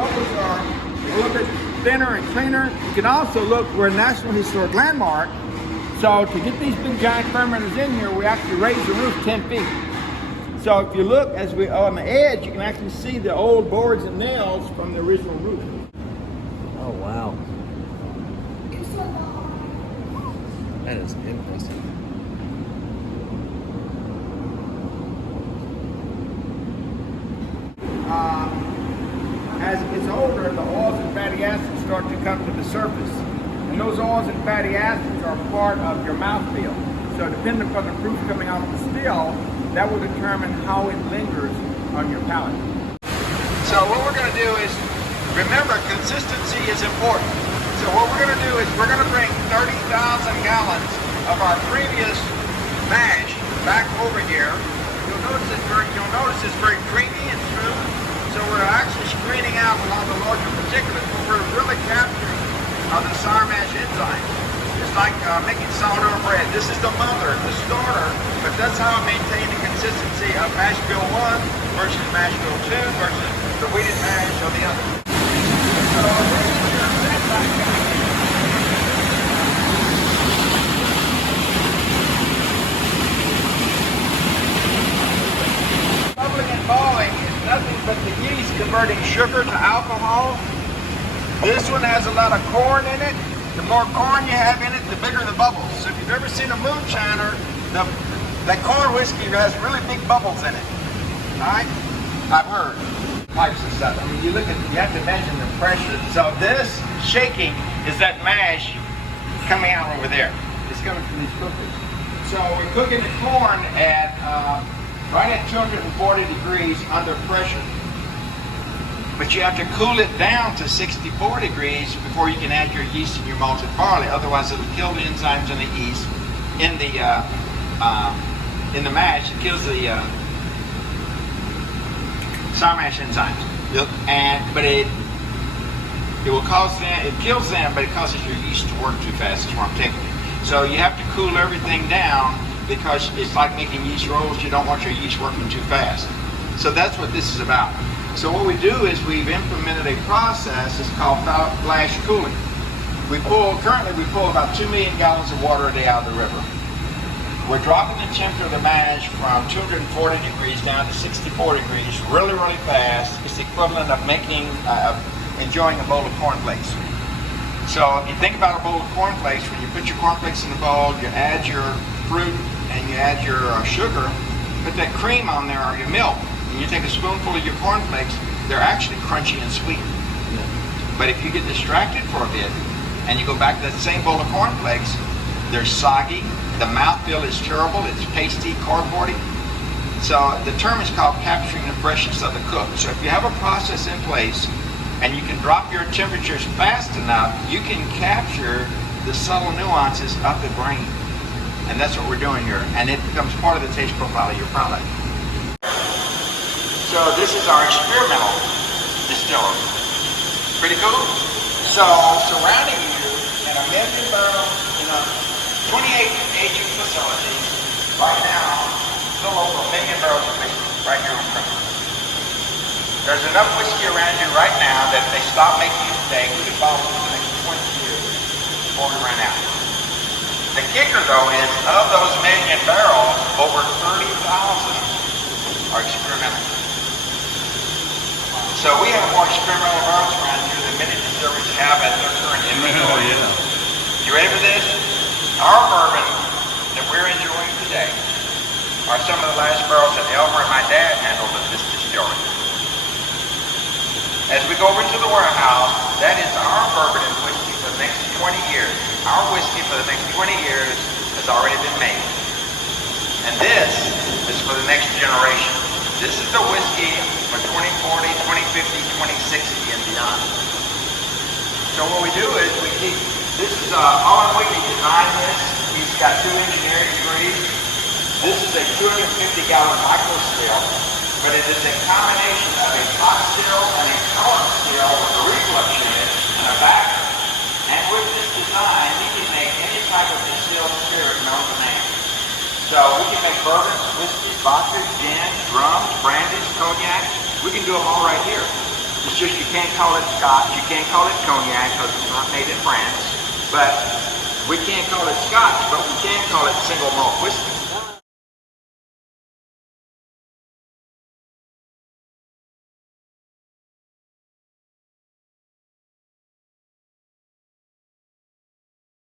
bubbles are a little bit thinner and cleaner. You can also look, we're a National Historic Landmark. So to get these big giant fermenters in here, we actually raise the roof 10 feet. So if you look as we on the edge, you can actually see the old boards and nails from the original roof. Oh wow. That is impressive. As it gets older, the oils and fatty acids start to come to the surface. And those oils and fatty acids are part of your mouthfeel. So depending upon the proof coming off the still, that will determine how it lingers on your palate. So what we're going to do is, remember, consistency is important. So what we're going to do is we're going to bring 30,000 gallons of our previous mash back over here. You'll notice it's very creamy and smooth. So we're actually screening out a lot of the larger particulates, but we're really capturing the sour mash enzyme. It's like making sourdough bread. This is the mother, the starter, but that's how it maintains the consistency of mash bill 1 versus mash bill 2 versus the wheated mash of the other. So bubbling and boiling is nothing but the yeast converting sugar to alcohol. This one has a lot of corn in it. The more corn you have in it, the bigger the bubbles. So if you've ever seen a moonshiner, that corn whiskey has really big bubbles in it. Alright? I've heard. Pipes and stuff. I mean, you have to measure the pressure. So this shaking is that mash coming out over there. It's coming from these cookers. So we're cooking the corn at right at 240 degrees under pressure. But you have to cool it down to 64 degrees before you can add your yeast and your malted barley. Otherwise, it'll kill the enzymes in the yeast, in the mash. It kills the sour mash enzymes. But it will cause them. It kills them, but it causes your yeast to work too fast. That's where I'm taking it. So you have to cool everything down because it's like making yeast rolls. You don't want your yeast working too fast. So that's what this is about. So what we do is we've implemented a process. It's called flash cooling. Currently we pull about 2 million gallons of water a day out of the river. We're dropping the temperature of the mash from 240 degrees down to 64 degrees really, really fast. It's the equivalent of enjoying a bowl of cornflakes. So if you think about a bowl of cornflakes, when you put your cornflakes in the bowl, you add your fruit and you add your sugar, put that cream on there or your milk. And you take a spoonful of your cornflakes, they're actually crunchy and sweet. But if you get distracted for a bit and you go back to that same bowl of cornflakes, they're soggy, the mouthfeel is terrible, it's pasty, cardboardy. So the term is called capturing the freshness of the cook. So if you have a process in place and you can drop your temperatures fast enough, you can capture the subtle nuances of the grain. And that's what we're doing here. And it becomes part of the taste profile of your product. So this is our experimental distillery. Pretty cool? So surrounding you in a million barrel, 28 aging facilities, right now, a little over 1 million barrels of whiskey right here in Frankfurt. There's enough whiskey around you right now that if they stop making it today, we could bottle for the next 20 years before we run out. The kicker though is, of those 1 million barrels, over 30,000 are experimental. So we have more experimental barrels around here than many distilleries have at their current inventory. You ready for this? Our bourbon that we're enjoying today are some of the last barrels that Elmer and my dad handled at this distillery. As we go over to the warehouse, that is our bourbon and whiskey for the next 20 years. Our whiskey for the next 20 years has already been made. And this is for the next generation. This is the whiskey for 2040, 2050, 2060, and beyond. So what we do is this is Owen Wheatley designed this. He's got 2 engineering degrees. This is a 250-gallon micro still, but it is a combination of a pot still and a column still with a reflux unit and a vacuum. And with this design, we can make any type of distilled spirit known to man. So we can make bourbons, whiskey, vodka, gin, rums, brandies, cognac. We can do them all right here. It's just you can't call it Scotch, you can't call it cognac because it's not made in France. But we can't call it Scotch, but we can call it single malt whiskey.